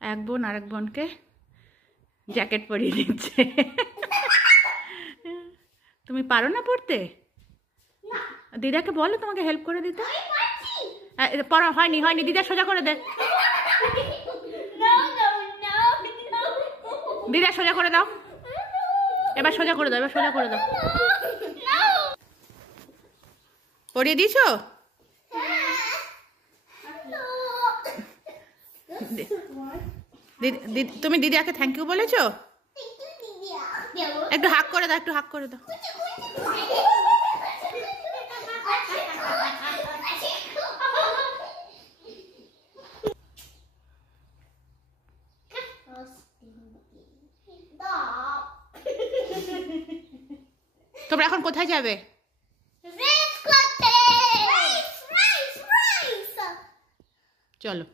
এক বোন আরেক বোনকে জ্যাকেট পরিয়ে দিচ্ছে। তুমি পারো না পড়তে? দিদাকে বলো তোমাকে হেল্প করে দিতে। পড়া হয়নি হয়নি, দিদা সোজা করে দে। দিদা সোজা করে দাও, এবার সোজা করে দাও, এবার সোজা করে দাও। পড়িয়ে দিয়েছো? তুমি দিদাকে থ্যাংক ইউ বলেছো? একটু হাক করে দাও, একটু হাক করে দাও। তোমরা এখন কোথায় যাবে? চলো।